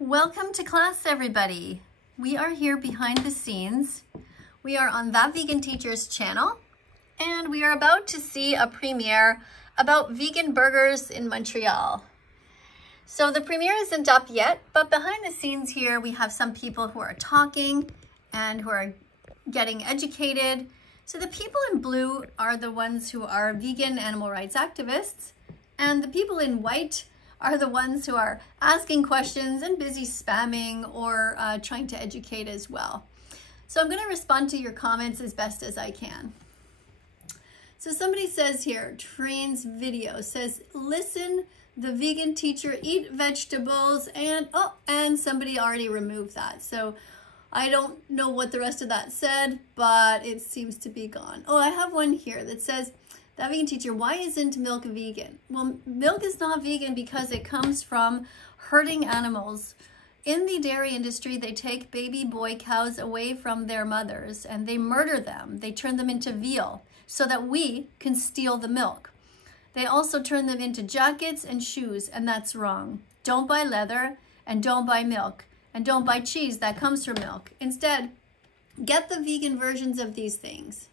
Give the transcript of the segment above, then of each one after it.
Welcome to class, everybody. We are here behind the scenes. We are on That Vegan Teacher's channel, and we are about to see a premiere about vegan burgers in Montreal. So the premiere isn't up yet, but behind the scenes here, we have some people who are talking and who are getting educated. So the people in blue are the ones who are vegan animal rights activists, and the people in white are the ones who are asking questions and busy spamming or trying to educate as well. So I'm going to respond to your comments as best as I can. So somebody says here, Train's video says, listen, the vegan teacher, eat vegetables, and somebody already removed that. So I don't know what the rest of that said, but it seems to be gone. Oh, I have one here that says, That Vegan Teacher, why isn't milk vegan? Well, milk is not vegan because it comes from hurting animals. In the dairy industry, they take baby boy cows away from their mothers and they murder them. They turn them into veal so that we can steal the milk. They also turn them into jackets and shoes, and that's wrong. Don't buy leather, and don't buy milk, and don't buy cheese that comes from milk. Instead, get the vegan versions of these things.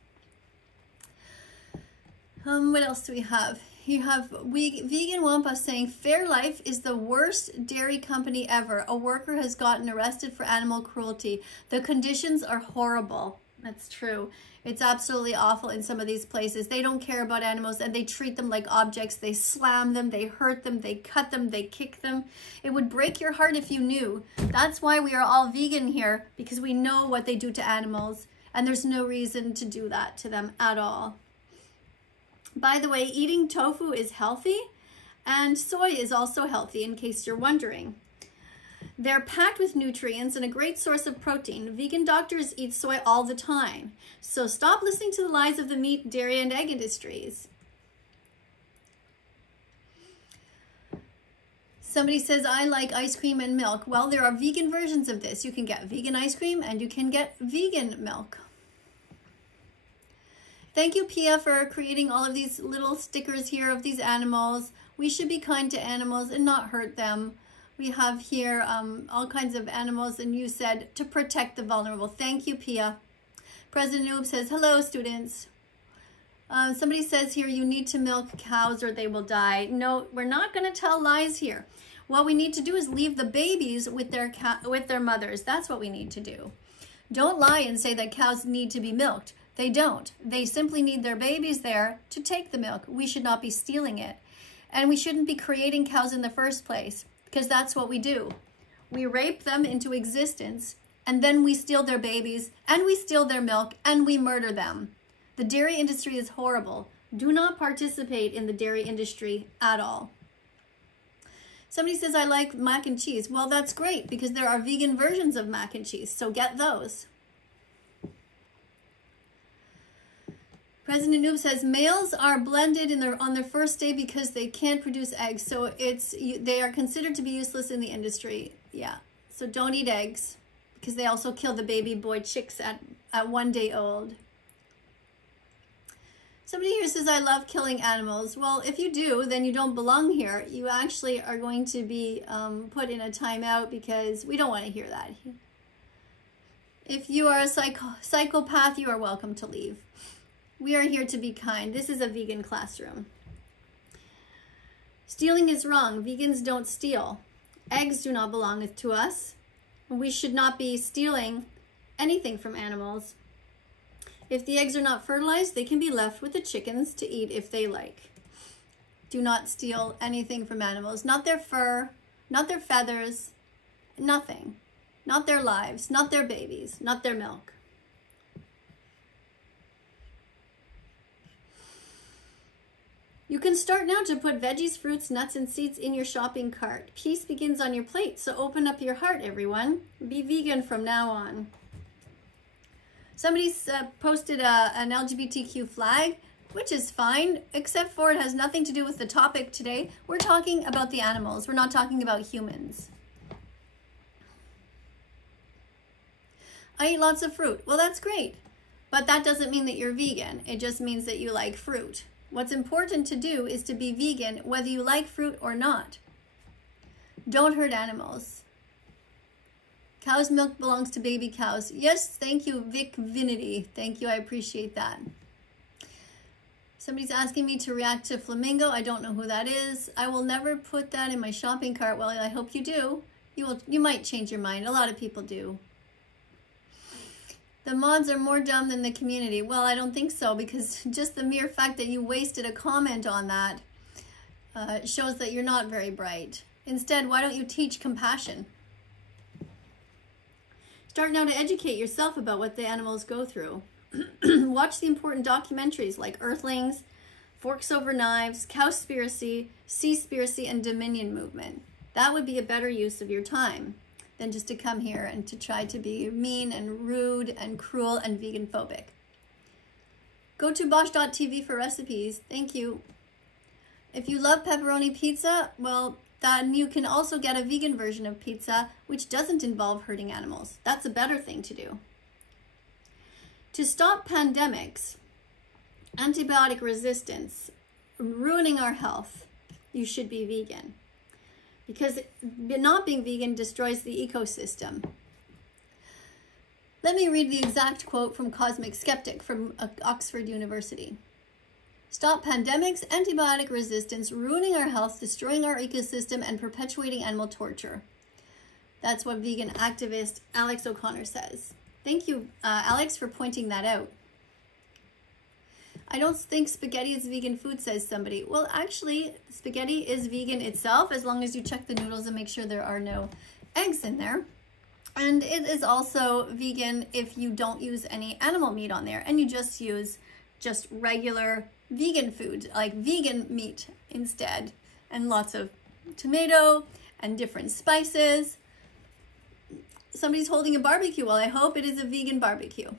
What else do we have? You have Vegan Wampa saying, Fairlife is the worst dairy company ever. A worker has gotten arrested for animal cruelty. The conditions are horrible. That's true. It's absolutely awful in some of these places. They don't care about animals and they treat them like objects. They slam them, they hurt them, they cut them, they kick them. It would break your heart if you knew. That's why we are all vegan here, because we know what they do to animals and there's no reason to do that to them at all. By the way, eating tofu is healthy and soy is also healthy, in case you're wondering. They're packed with nutrients and a great source of protein. Vegan doctors eat soy all the time. So stop listening to the lies of the meat, dairy, and egg industries. Somebody says, I like ice cream and milk. Well, there are vegan versions of this. You can get vegan ice cream and you can get vegan milk. Thank you, Pia, for creating all of these little stickers here of these animals. We should be kind to animals and not hurt them. We have here all kinds of animals, and you said to protect the vulnerable. Thank you, Pia. President Noob says, hello, students. Somebody says here, you need to milk cows or they will die. No, we're not going to tell lies here. What we need to do is leave the babies with their mothers. That's what we need to do. Don't lie and say that cows need to be milked. They don't. They simply need their babies there to take the milk. We should not be stealing it. And we shouldn't be creating cows in the first place, because that's what we do. We rape them into existence, and then we steal their babies, and we steal their milk, and we murder them. The dairy industry is horrible. Do not participate in the dairy industry at all. Somebody says, I like mac and cheese. Well, that's great, because there are vegan versions of mac and cheese, so get those. President Noob says, males are blended on their first day because they can't produce eggs. So they are considered to be useless in the industry. Yeah, so don't eat eggs because they also kill the baby boy chicks at 1 day old. Somebody here says, I love killing animals. Well, if you do, then you don't belong here. You actually are going to be put in a timeout because we don't want to hear that. If you are a psychopath, you are welcome to leave. We are here to be kind. This is a vegan classroom. Stealing is wrong. Vegans don't steal. Eggs do not belong to us. We should not be stealing anything from animals. If the eggs are not fertilized, they can be left with the chickens to eat if they like. Do not steal anything from animals. Not their fur, not their feathers, nothing. Not their lives, not their babies, not their milk. You can start now to put veggies, fruits, nuts, and seeds in your shopping cart. Peace begins on your plate, so open up your heart, everyone. Be vegan from now on. Somebody posted an LGBTQ flag, which is fine, except for it has nothing to do with the topic today. We're talking about the animals. We're not talking about humans. I eat lots of fruit. Well, that's great, but that doesn't mean that you're vegan. It just means that you like fruit. What's important to do is to be vegan whether you like fruit or not. Don't hurt animals. Cow's milk belongs to baby cows. Yes, thank you, Vic Vinity. Thank you, I appreciate that. Somebody's asking me to react to flamingo. I don't know who that is. I will never put that in my shopping cart. Well, I hope you do. You might change your mind. A lot of people do. The mods are more dumb than the community. Well, I don't think so, because just the mere fact that you wasted a comment on that shows that you're not very bright. Instead, why don't you teach compassion? Start now to educate yourself about what the animals go through. Watch the important documentaries like Earthlings, Forks Over Knives, Cowspiracy, Seaspiracy, and Dominion Movement. That would be a better use of your time than just to come here and to try to be mean and rude and cruel and vegan phobic. Go to bosch.tv for recipes. Thank you. If you love pepperoni pizza, well, then you can also get a vegan version of pizza, which doesn't involve hurting animals. That's a better thing to do. To stop pandemics, antibiotic resistance, ruining our health, you should be vegan. Because not being vegan destroys the ecosystem. Let me read the exact quote from Cosmic Skeptic from Oxford University. Stop pandemics, antibiotic resistance, ruining our health, destroying our ecosystem, and perpetuating animal torture. That's what vegan activist Alex O'Connor says. Thank you, Alex, for pointing that out. I don't think spaghetti is vegan food, says somebody. Well, actually, spaghetti is vegan itself, as long as you check the noodles and make sure there are no eggs in there. And it is also vegan if you don't use any animal meat on there and you just use just regular vegan food, like vegan meat instead, and lots of tomato and different spices. Somebody's holding a barbecue. Well, I hope it is a vegan barbecue.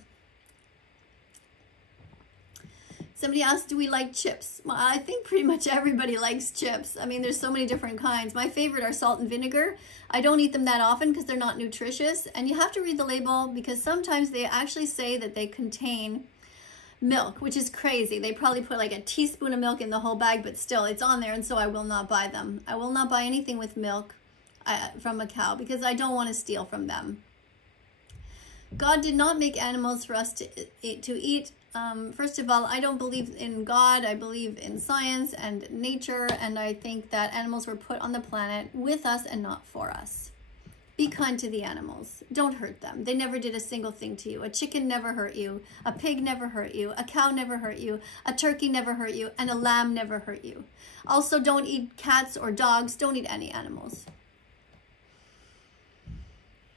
Somebody asked, do we like chips? Well, I think pretty much everybody likes chips. I mean, there's so many different kinds. My favorite are salt and vinegar. I don't eat them that often because they're not nutritious. And you have to read the label because sometimes they actually say that they contain milk, which is crazy. They probably put like a teaspoon of milk in the whole bag, but still it's on there, and so I will not buy them. I will not buy anything with milk from a cow because I don't want to steal from them. God did not make animals for us to eat. First of all, I don't believe in God. I believe in science and nature, and I think that animals were put on the planet with us and not for us. Be kind to the animals. Don't hurt them. They never did a single thing to you. A chicken never hurt you. A pig never hurt you. A cow never hurt you. A turkey never hurt you. And a lamb never hurt you. Also, don't eat cats or dogs. Don't eat any animals.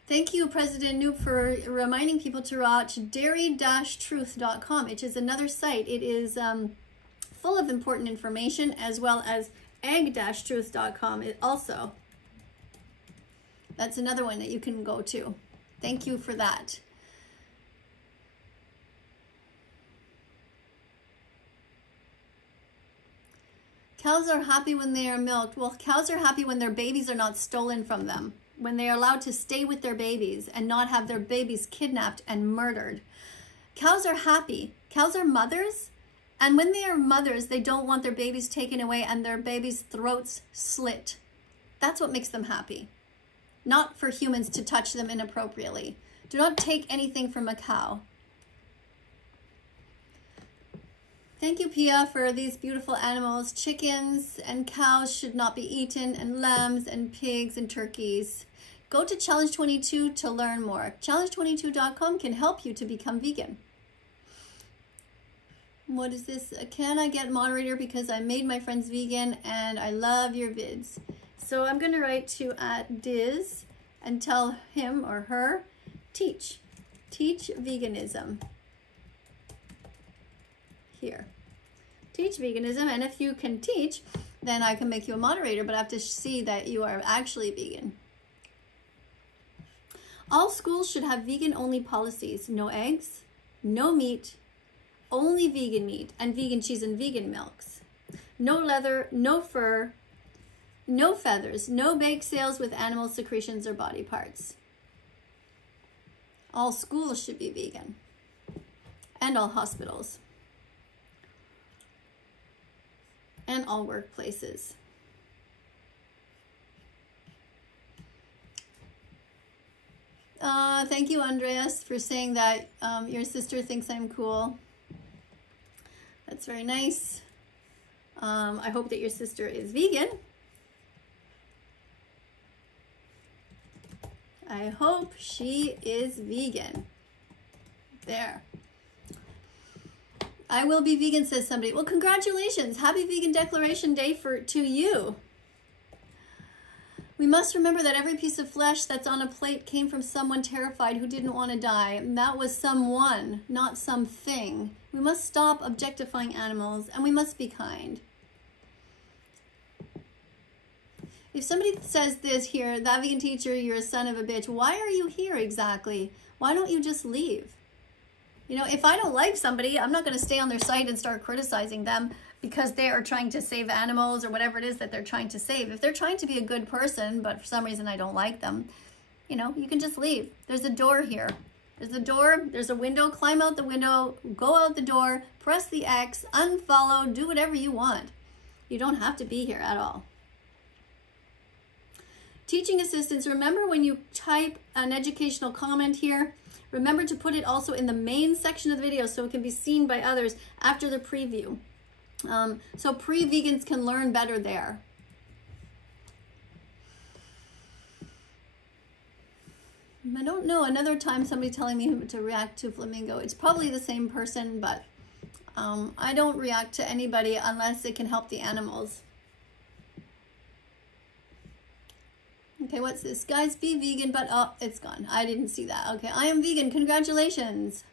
Thank you, President Noob, for reminding people to watch dairy-truth.com, which is another site. It is full of important information, as well as egg-truth.com also. That's another one that you can go to. Thank you for that. Cows are happy when they are milked. Well, cows are happy when their babies are not stolen from them, when they are allowed to stay with their babies and not have their babies kidnapped and murdered. Cows are happy. Cows are mothers, and when they are mothers, they don't want their babies taken away and their babies' throats slit. That's what makes them happy. Not for humans to touch them inappropriately. Do not take anything from a cow. Thank you, Pia, for these beautiful animals. Chickens and cows should not be eaten, and lambs and pigs and turkeys. Go to Challenge 22 to learn more. Challenge22.com can help you to become vegan. What is this? Can I get moderator because I made my friends vegan and I love your vids? So I'm going to write to @Diz and tell him or her, teach veganism. Here. Teach veganism, and if you can teach, then I can make you a moderator, but I have to see that you are actually vegan. All schools should have vegan-only policies. No eggs, no meat, only vegan meat, and vegan cheese and vegan milks. No leather, no fur, no feathers, no bake sales with animal secretions or body parts. All schools should be vegan, and all hospitals. And all workplaces. Thank you, Andreas, for saying that your sister thinks I'm cool. That's very nice. I hope that your sister is vegan. I hope she is vegan. There. I will be vegan, says somebody. Well, congratulations. Happy Vegan Declaration Day to you. We must remember that every piece of flesh that's on a plate came from someone terrified who didn't want to die. And that was someone, not something. We must stop objectifying animals, and we must be kind. If somebody says this here, that vegan teacher, you're a son of a bitch, why are you here exactly? Why don't you just leave? You know, if I don't like somebody, I'm not going to stay on their site and start criticizing them because they are trying to save animals or whatever it is that they're trying to save. If they're trying to be a good person, but for some reason I don't like them, you know, you can just leave. There's a door here. There's a door, there's a window, climb out the window, go out the door, press the X, unfollow, do whatever you want. You don't have to be here at all. Teaching assistants, remember when you type an educational comment here, remember to put it also in the main section of the video so it can be seen by others after the preview. So pre-vegans can learn better there. I don't know, another time somebody telling me to react to flamingo. It's probably the same person, but I don't react to anybody unless it can help the animals. Okay, what's this? Guys, be vegan, but oh, it's gone. I didn't see that. Okay, I am vegan. Congratulations.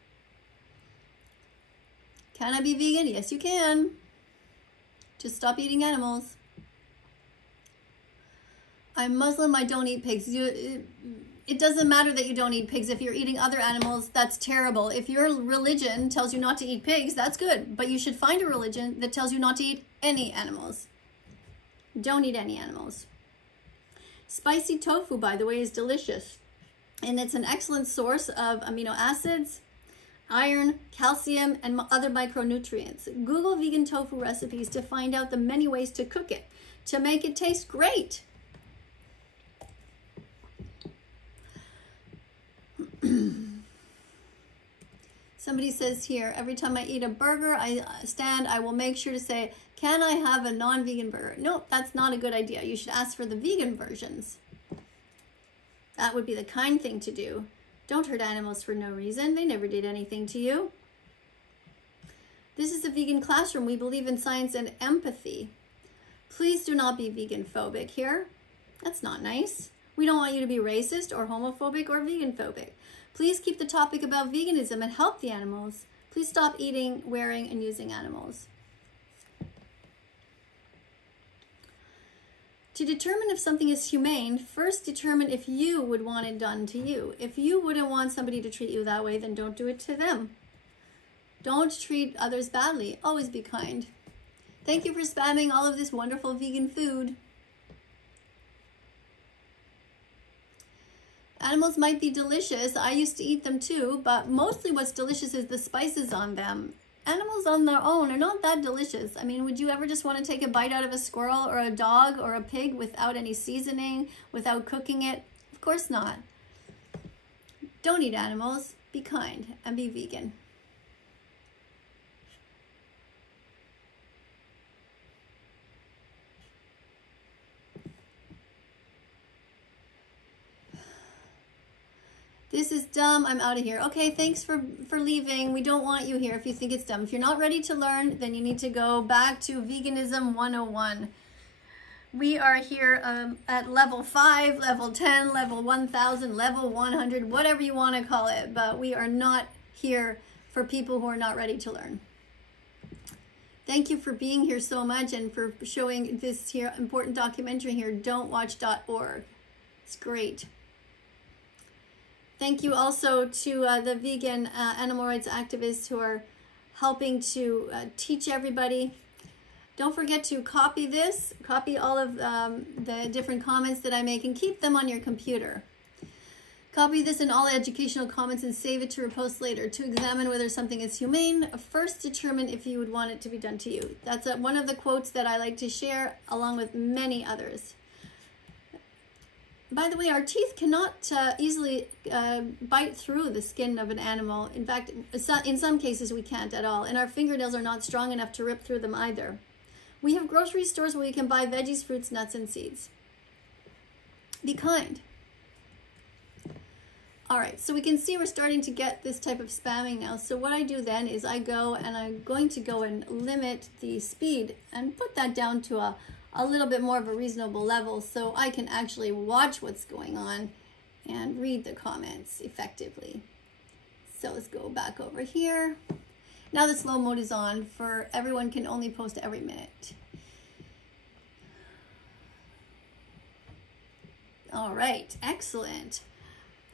Can I be vegan? Yes, you can. Just stop eating animals. I'm Muslim. I don't eat pigs. It doesn't matter that you don't eat pigs. If you're eating other animals, that's terrible. If your religion tells you not to eat pigs, that's good. But you should find a religion that tells you not to eat any animals. Don't eat any animals. Spicy tofu, by the way, is delicious. And it's an excellent source of amino acids, iron, calcium, and other micronutrients. Google vegan tofu recipes to find out the many ways to cook it, to make it taste great. Somebody says here, every time I eat a burger, I will make sure to say, can I have a non-vegan burger? Nope, that's not a good idea. You should ask for the vegan versions. That would be the kind thing to do. Don't hurt animals for no reason. They never did anything to you. This is a vegan classroom. We believe in science and empathy. Please do not be vegan phobic here. That's not nice. We don't want you to be racist or homophobic or vegan phobic. Please keep the topic about veganism and help the animals. Please stop eating, wearing, and using animals. To determine if something is humane, first determine if you would want it done to you. If you wouldn't want somebody to treat you that way, then don't do it to them. Don't treat others badly. Always be kind. Thank you for spamming all of this wonderful vegan food. Animals might be delicious. I used to eat them too, but mostly what's delicious is the spices on them. Animals on their own are not that delicious. I mean, would you ever just want to take a bite out of a squirrel or a dog or a pig without any seasoning, without cooking it? Of course not. Don't eat animals. Be kind and be vegan. This is dumb. I'm out of here. Okay, thanks for leaving. We don't want you here if you think it's dumb. If you're not ready to learn, then you need to go back to Veganism 101. We are here at level 5, level 10, level 1000, level 100, whatever you want to call it. But we are not here for people who are not ready to learn. Thank you for being here so much and for showing this here important documentary here, don'twatch.org. It's great. Thank you also to the vegan animal rights activists who are helping to teach everybody. Don't forget to copy this, copy all of the different comments that I make and keep them on your computer. Copy this in all educational comments and save it to repost later. To examine whether something is humane, first determine if you would want it to be done to you. That's one of the quotes that I like to share along with many others. By the way, our teeth cannot easily bite through the skin of an animal. In fact, in some cases we can't at all. And our fingernails are not strong enough to rip through them either. We have grocery stores where you can buy veggies, fruits, nuts, and seeds. Be kind. All right, so we can see we're starting to get this type of spamming now. So what I do then is I go and I'm going to go and limit the speed and put that down to a little bit more of a reasonable level so I can actually watch what's going on and read the comments effectively. So let's go back over here. Now the slow mode is on for everyone can only post every minute. All right, excellent.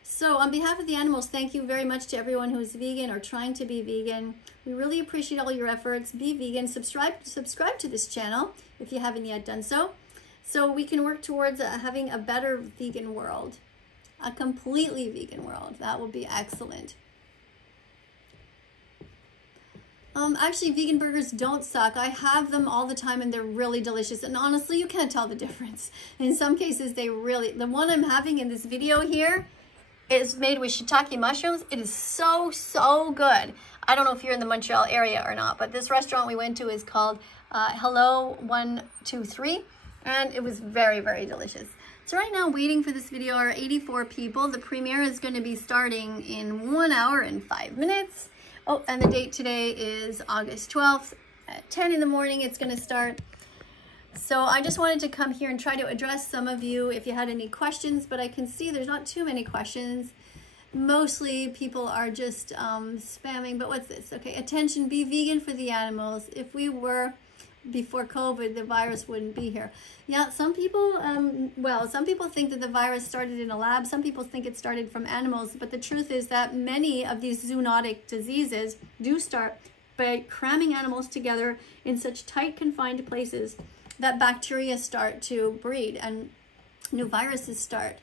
So on behalf of the animals, thank you very much to everyone who's vegan or trying to be vegan. We really appreciate all your efforts. Be vegan. Subscribe to this channel if you haven't yet done so. So we can work towards having a better vegan world. A completely vegan world. That would be excellent. Actually, vegan burgers don't suck. I have them all the time and they're really delicious. And honestly, you can't tell the difference. In some cases, the one I'm having in this video here is made with shiitake mushrooms. It is so, so good. I don't know if you're in the Montreal area or not, but this restaurant we went to is called Hello 123, and it was very, very delicious. So right now, waiting for this video are 84 people. The premiere is going to be starting in 1 hour and 5 minutes. Oh, and the date today is August 12th at 10 in the morning. It's going to start. So I just wanted to come here and try to address some of you if you had any questions, but I can see there's not too many questions. Mostly people are just spamming, but what's this? Okay, attention, be vegan for the animals. If we were before COVID, the virus wouldn't be here. Yeah, some people, some people think that the virus started in a lab. Some people think it started from animals, but the truth is that many of these zoonotic diseases do start by cramming animals together in such tight, confined places that bacteria start to breed and new viruses start.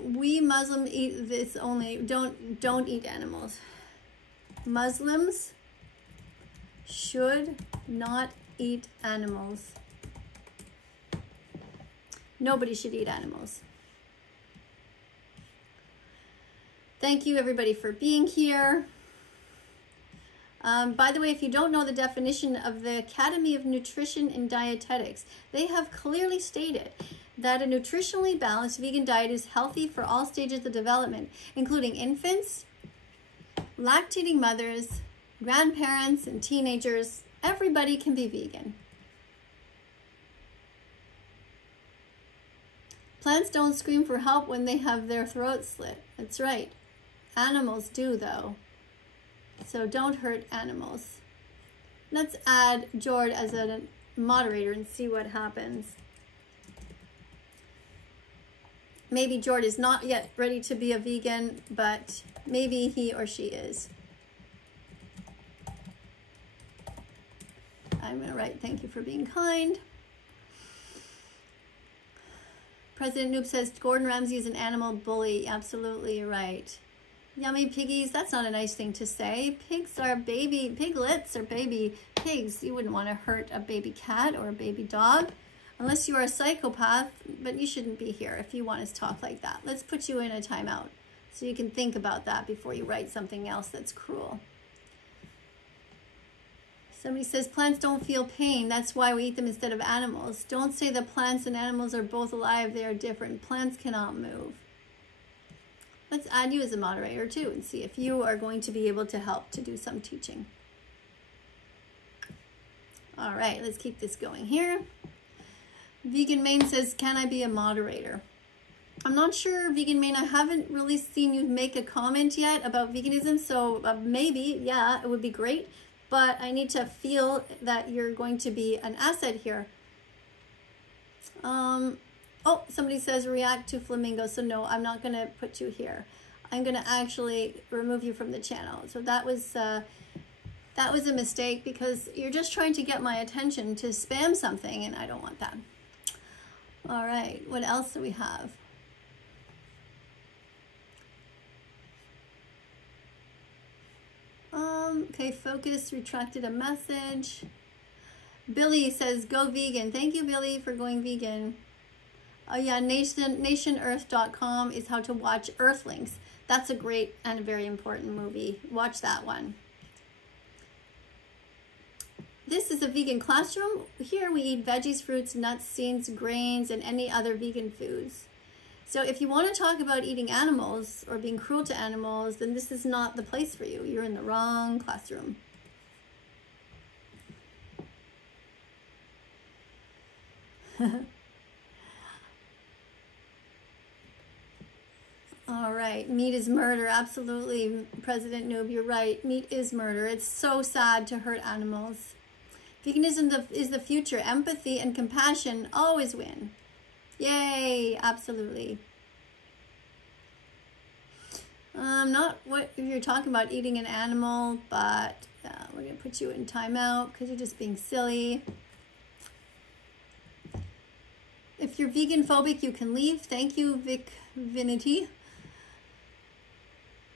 We Muslims eat this only. Don't eat animals. Muslims should not eat animals. Nobody should eat animals. Thank you everybody for being here. By the way, if you don't know the definition of the Academy of Nutrition and Dietetics, they have clearly stated that a nutritionally balanced vegan diet is healthy for all stages of development, including infants, lactating mothers, grandparents, and teenagers. Everybody can be vegan. Plants don't scream for help when they have their throats slit. That's right. Animals do, though. So don't hurt animals. Let's add Jord as a moderator and see what happens. Maybe Jord is not yet ready to be a vegan, but maybe he or she is. I'm going to write thank you for being kind. President Noob says Gordon Ramsay is an animal bully. Absolutely right. Yummy piggies, that's not a nice thing to say. Pigs are piglets are baby pigs. You wouldn't want to hurt a baby cat or a baby dog unless you are a psychopath, but you shouldn't be here if you want to talk like that. Let's put you in a timeout so you can think about that before you write something else that's cruel. Somebody says plants don't feel pain. That's why we eat them instead of animals. Don't say that plants and animals are both alive. They are different. Plants cannot move. Let's add you as a moderator too and see if you are going to be able to help to do some teaching. All right, let's keep this going here. Vegan Main says, can I be a moderator? I'm not sure, Vegan Main. I haven't really seen you make a comment yet about veganism, so maybe, yeah, it would be great. But I need to feel that you're going to be an asset here. Oh, somebody says react to flamingo. So no, I'm not going to put you here. I'm going to actually remove you from the channel. So that was a mistake because you're just trying to get my attention to spam something and I don't want that. All right, what else do we have? Okay, focus retracted a message. Billy says, go vegan. Thank you, Billy, for going vegan. Oh yeah, nationearth.com is how to watch Earthlings. That's a great and very important movie. Watch that one. This is a vegan classroom. Here we eat veggies, fruits, nuts, seeds, grains, and any other vegan foods. So if you want to talk about eating animals or being cruel to animals, then this is not the place for you. You're in the wrong classroom. All right, meat is murder. Absolutely, President Noob, you're right. Meat is murder. It's so sad to hurt animals. Veganism is the future. Empathy and compassion always win. Yay, absolutely. Not what you're talking about eating an animal, but we're going to put you in timeout because you're just being silly. If you're vegan phobic, you can leave. Thank you, Vinity.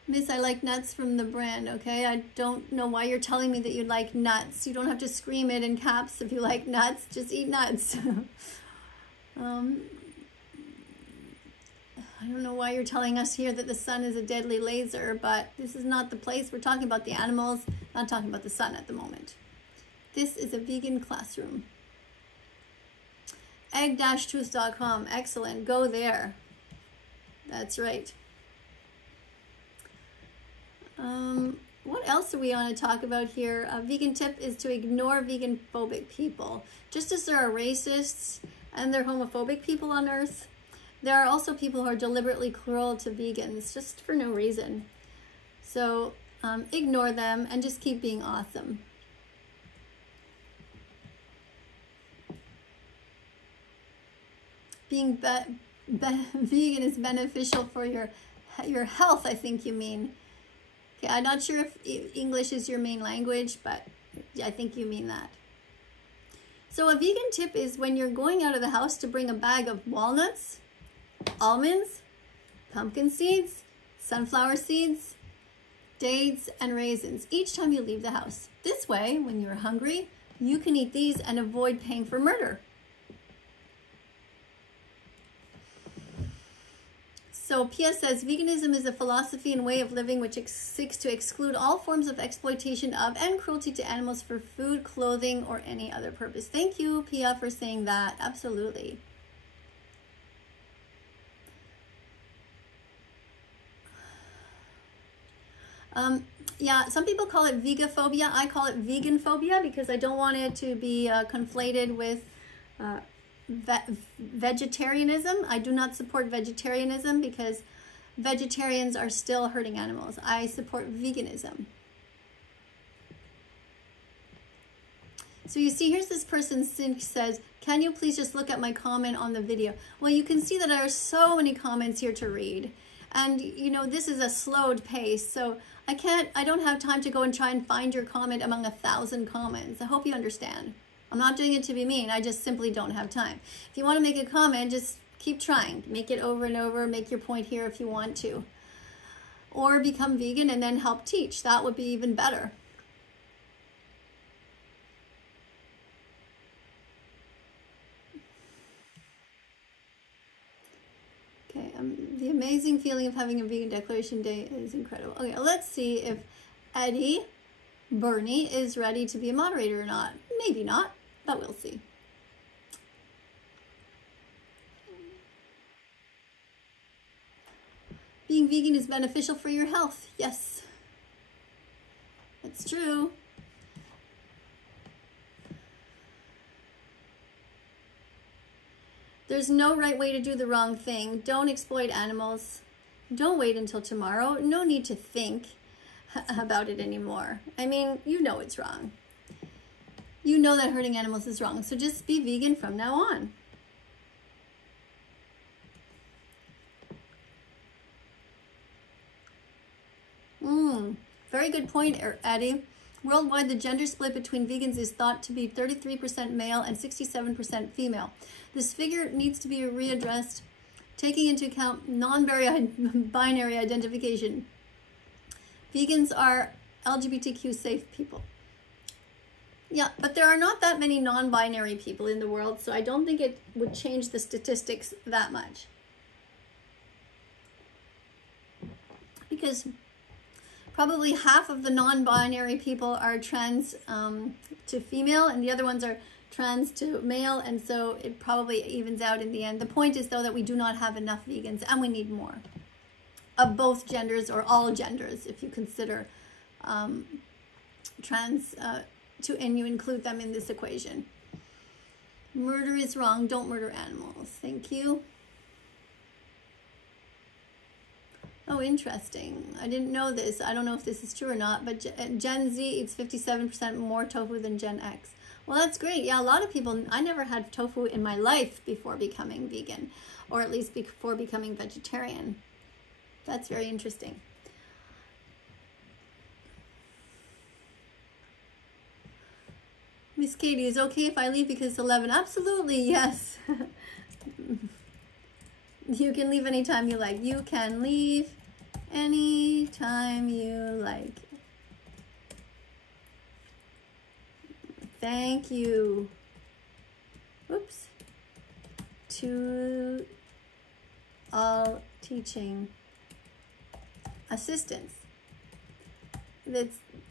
Miss, I like nuts from the brand, okay? I don't know why you're telling me that you like nuts. You don't have to scream it in caps if you like nuts. Just eat nuts. I don't know why you're telling us here that the sun is a deadly laser, but this is not the place. We're talking about the animals, not talking about the sun at the moment. This is a vegan classroom. Egg-truth.com. Excellent. Go there. That's right. What else do we want to talk about here? A vegan tip is to ignore vegan phobic people. Just as there are racists and there are homophobic people on Earth, there are also people who are deliberately cruel to vegans just for no reason. So ignore them and just keep being awesome. Being vegan is beneficial for your health, I think you mean. Okay, I'm not sure if English is your main language, but I think you mean that. So a vegan tip is when you're going out of the house to bring a bag of walnuts, almonds, pumpkin seeds, sunflower seeds, dates, and raisins each time you leave the house. This way, when you're hungry, you can eat these and avoid paying for murder. So Pia says, veganism is a philosophy and way of living which seeks to exclude all forms of exploitation of and cruelty to animals for food, clothing, or any other purpose. Thank you, Pia, for saying that. Absolutely. Yeah, some people call it vegaphobia. I call it vegan phobia because I don't want it to be conflated with vegetarianism. I do not support vegetarianism because vegetarians are still hurting animals. I support veganism. So you see, here's this person says, can you please just look at my comment on the video? Well, you can see that there are so many comments here to read. And you know, this is a slowed pace. So I don't have time to go and try and find your comment among 1,000 comments. I hope you understand. I'm not doing it to be mean. I just simply don't have time. If you want to make a comment, just keep trying. Make it over and over. Make your point here if you want to. Or become vegan and then help teach. That would be even better. Okay, the amazing feeling of having a vegan declaration day is incredible. Okay, let's see if Eddie Bernie is ready to be a moderator or not. Maybe not, but we'll see. Being vegan is beneficial for your health. Yes, that's true. There's no right way to do the wrong thing. Don't exploit animals. Don't wait until tomorrow. No need to think about it anymore. I mean, you know it's wrong. You know that hurting animals is wrong. So just be vegan from now on. Very good point, Eddie. Worldwide, the gender split between vegans is thought to be 33% male and 67% female. This figure needs to be readdressed, taking into account non-binary identification. Vegans are LGBTQ safe people. Yeah, but there are not that many non-binary people in the world, so I don't think it would change the statistics that much. Because probably half of the non-binary people are trans to female, and the other ones are trans to male, and so it probably evens out in the end. The point is, though, that we do not have enough vegans, and we need more of both genders, or all genders, if you consider trans and you include them in this equation. Murder is wrong. Don't murder animals. Thank you. Oh, interesting. I didn't know this. I don't know if this is true or not, but Gen Z eats 57% more tofu than Gen X. Well, that's great. Yeah, a lot of people, I never had tofu in my life before becoming vegan, or at least before becoming vegetarian. That's very interesting. Miss Katie, is it okay if I leave because it's 11? Absolutely, yes. You can leave anytime you like. You can leave anytime you like. Thank you. Oops. To all teaching assistants.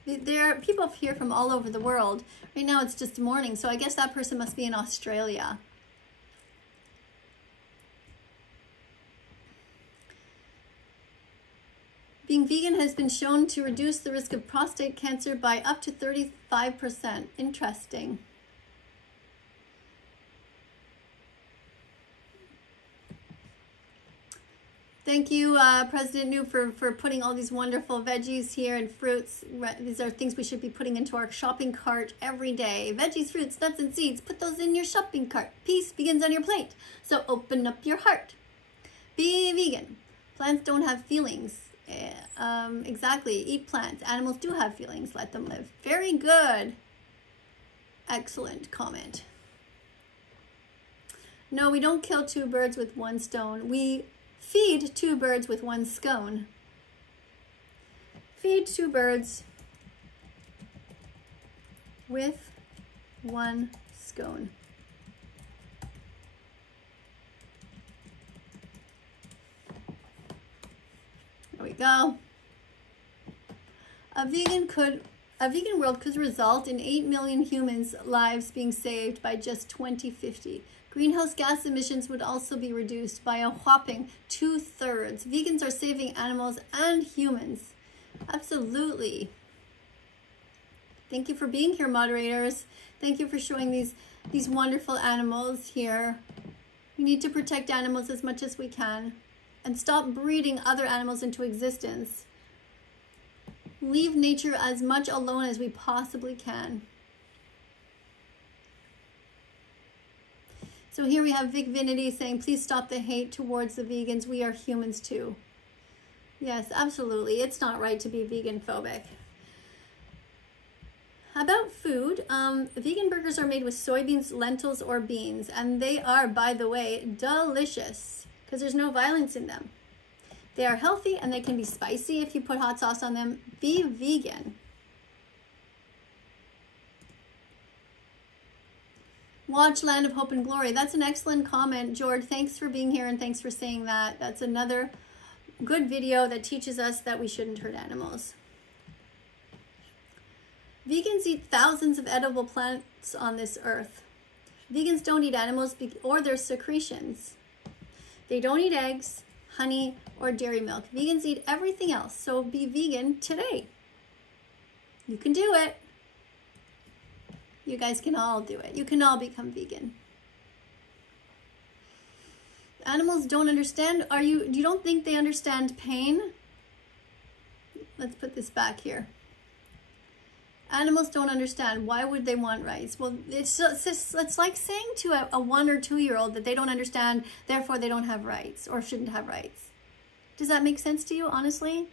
There are people here from all over the world. Right now it's just morning, so I guess that person must be in Australia. Being vegan has been shown to reduce the risk of prostate cancer by up to 35%. Interesting. Thank you, President New, for putting all these wonderful veggies here and fruits. These are things we should be putting into our shopping cart every day. Veggies, fruits, nuts, and seeds. Put those in your shopping cart. Peace begins on your plate. So open up your heart. Be vegan. Plants don't have feelings. Exactly. Eat plants. Animals do have feelings. Let them live. Very good. Excellent comment. No, we don't kill two birds with one stone. We feed two birds with one scone. Feed two birds with one scone. There we go. A vegan world could result in 8 million humans' lives being saved by just 2050. Greenhouse gas emissions would also be reduced by a whopping 2/3. Vegans are saving animals and humans. Absolutely. Thank you for being here, moderators. Thank you for showing these wonderful animals here. We need to protect animals as much as we can and stop breeding other animals into existence. Leave nature as much alone as we possibly can. So here we have Vicvinity saying, please stop the hate towards the vegans. We are humans too. Yes, absolutely. It's not right to be vegan phobic. About food, vegan burgers are made with soybeans, lentils, or beans. And they are, by the way, delicious because there's no violence in them. They are healthy and they can be spicy if you put hot sauce on them. Be vegan. Watch Land of Hope and Glory. That's an excellent comment, George. Thanks for being here and thanks for saying that. That's another good video that teaches us that we shouldn't hurt animals. Vegans eat thousands of edible plants on this earth. Vegans don't eat animals or their secretions. They don't eat eggs, honey, or dairy milk. Vegans eat everything else, so be vegan today. You can do it. You guys can all do it. You can all become vegan. Animals don't understand. You don't think they understand pain? Let's put this back here. Animals don't understand. Why would they want rights? Well, it's like saying to a 1 or 2 year old that they don't understand, therefore they don't have rights or shouldn't have rights. Does that make sense to you, honestly?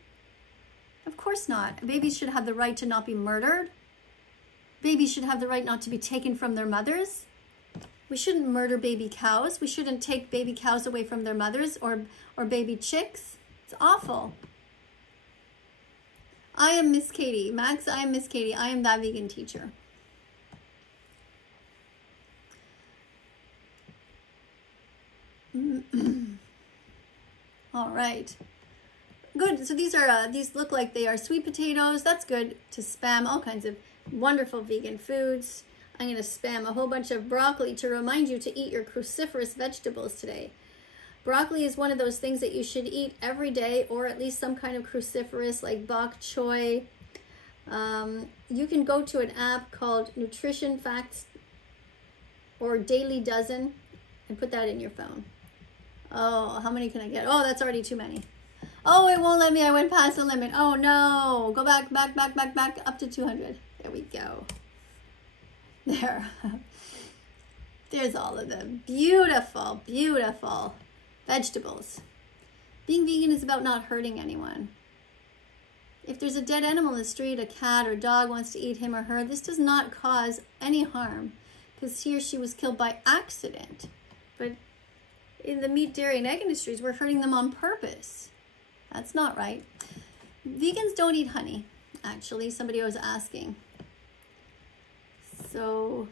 Of course not. Babies should have the right to not be murdered. Babies should have the right not to be taken from their mothers. We shouldn't murder baby cows. We shouldn't take baby cows away from their mothers or baby chicks. It's awful. I am Miss Katie. Max, I am Miss Katie. I am that vegan teacher. All right. Good. So these are these look like they are sweet potatoes. That's good to spam all kinds of wonderful vegan foods. I'm going to spam a whole bunch of broccoli to remind you to eat your cruciferous vegetables today. Broccoli is one of those things that you should eat every day, or at least some kind of cruciferous like bok choy. You can go to an app called Nutrition Facts or Daily Dozen and put that in your phone. Oh, how many can I get? Oh, that's already too many. Oh, it won't let me. I went past the limit. Oh, no. Go back up to 200. There we go. There. There's all of them. Beautiful, beautiful vegetables. Being vegan is about not hurting anyone. If there's a dead animal in the street, a cat or dog wants to eat him or her, this does not cause any harm because he or she was killed by accident. But in the meat, dairy, and egg industries, we're hurting them on purpose. That's not right. Vegans don't eat honey, actually. Somebody was asking. So,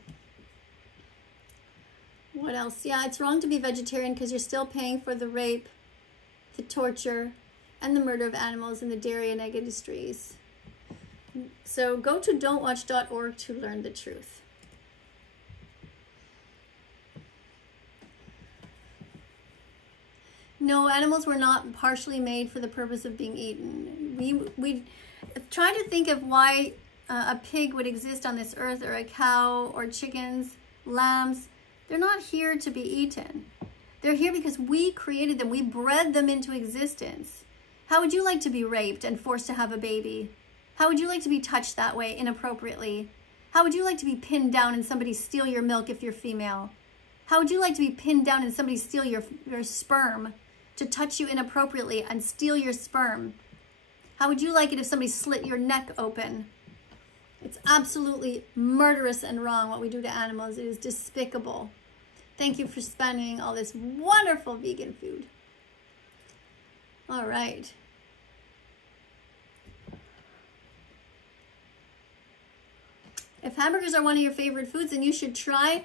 what else? Yeah, it's wrong to be vegetarian because you're still paying for the rape, the torture, and the murder of animals in the dairy and egg industries. So go to don'twatch.org to learn the truth. No, animals were not partially made for the purpose of being eaten. We try to think of why a pig would exist on this earth, or a cow, or chickens, lambs. They're not here to be eaten. They're here because we created them. We bred them into existence. How would you like to be raped and forced to have a baby? How would you like to be touched that way inappropriately? How would you like to be pinned down and somebody steal your milk if you're female? How would you like to be pinned down and somebody steal your sperm, to touch you inappropriately and steal your sperm? How would you like it if somebody slit your neck open? It's absolutely murderous and wrong what we do to animals. It is despicable. Thank you for spending all this wonderful vegan food. All right. If hamburgers are one of your favorite foods, then you should try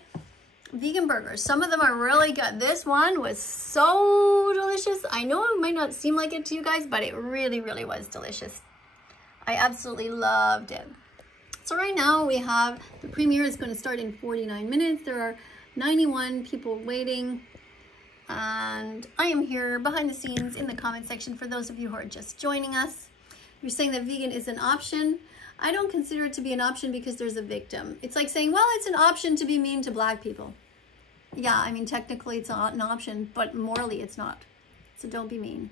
vegan burgers. Some of them are really good. This one was so delicious. I know it might not seem like it to you guys, but it really, really was delicious. I absolutely loved it. So right now we have, the premiere is going to start in 49 minutes. There are 91 people waiting. And I am here behind the scenes in the comment section for those of you who are just joining us. You're saying that vegan is an option. I don't consider it to be an option because there's a victim. It's like saying, well, it's an option to be mean to black people. Yeah, I mean, technically it's not an option, but morally it's not. So don't be mean.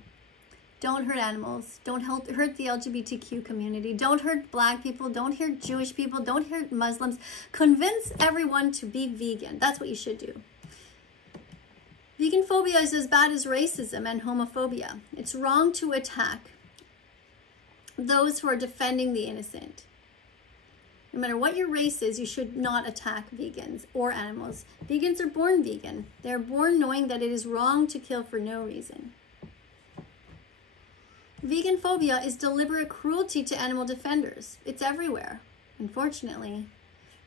Don't hurt animals. Don't hurt the LGBTQ community. Don't hurt black people. Don't hurt Jewish people. Don't hurt Muslims. Convince everyone to be vegan. That's what you should do. Vegan phobia is as bad as racism and homophobia. It's wrong to attack those who are defending the innocent. No matter what your race is, you should not attack vegans or animals. Vegans are born vegan. They're born knowing that it is wrong to kill for no reason. Vegan phobia is deliberate cruelty to animal defenders. It's everywhere, unfortunately.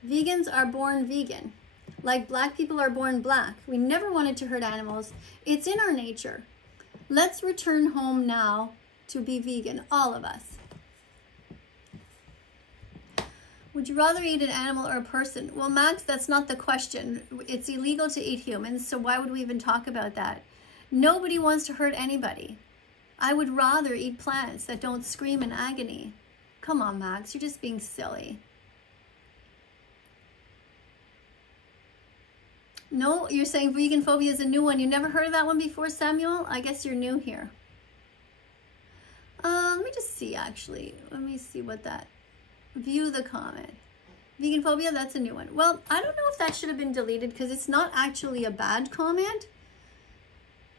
Vegans are born vegan. Like black people are born black. We never wanted to hurt animals. It's in our nature. Let's return home now to be vegan, all of us. Would you rather eat an animal or a person? Well, Max, that's not the question. It's illegal to eat humans, so why would we even talk about that? Nobody wants to hurt anybody. I would rather eat plants that don't scream in agony. Come on, Max, you're just being silly. No, you're saying vegan phobia is a new one. You never heard of that one before, Samuel? I guess you're new here. Let me just see, actually. Let me see what that... View the comment. Vegan phobia, that's a new one. Well, I don't know if that should have been deleted because it's not actually a bad comment.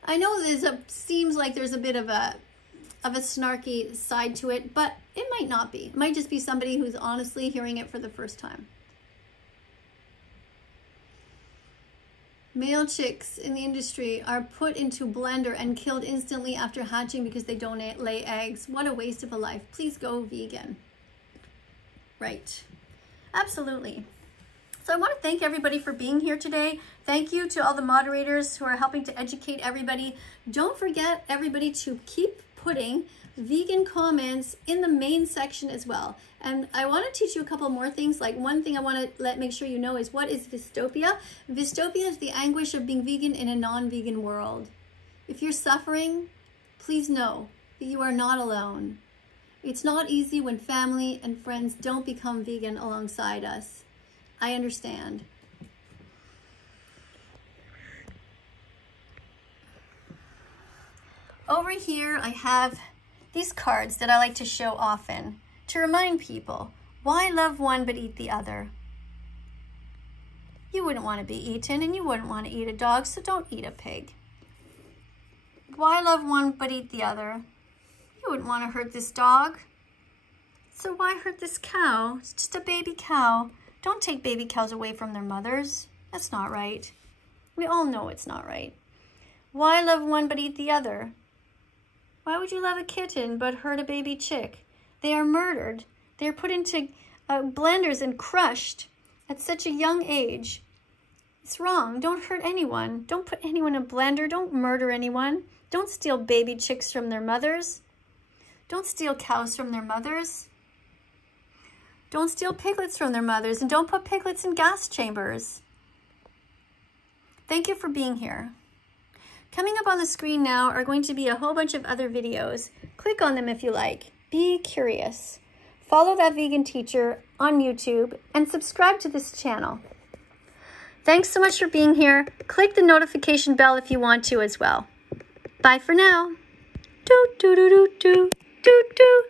I know seems like there's a bit of a snarky side to it, but it might not be. It might just be somebody who's honestly hearing it for the first time. Male chicks in the industry are put into blender and killed instantly after hatching because they don't lay eggs. What a waste of a life. Please go vegan. Right. Absolutely. So I want to thank everybody for being here today. Thank you to all the moderators who are helping to educate everybody. Don't forget, everybody, to keep putting vegan comments in the main section as well. And I want to teach you a couple more things. Like, one thing I want to make sure you know is, what is dystopia? Dystopia is the anguish of being vegan in a non-vegan world. If you're suffering, please know that you are not alone. It's not easy when family and friends don't become vegan alongside us. I understand. Over here, I have these cards that I like to show often to remind people, why love one but eat the other? You wouldn't want to be eaten, and you wouldn't want to eat a dog, so don't eat a pig. Why love one but eat the other? You wouldn't want to hurt this dog, so why hurt this cow? It's just a baby cow. Don't take baby cows away from their mothers. That's not right. We all know it's not right. Why love one but eat the other? Why would you love a kitten but hurt a baby chick? They are murdered. They are put into blenders and crushed at such a young age. It's wrong. Don't hurt anyone. Don't put anyone in a blender. Don't murder anyone. Don't steal baby chicks from their mothers. Don't steal cows from their mothers. Don't steal piglets from their mothers, and don't put piglets in gas chambers. Thank you for being here. Coming up on the screen now are going to be a whole bunch of other videos. Click on them if you like. Be curious. Follow That Vegan Teacher on YouTube and subscribe to this channel. Thanks so much for being here. Click the notification bell if you want to as well. Bye for now. Do do do do do do do.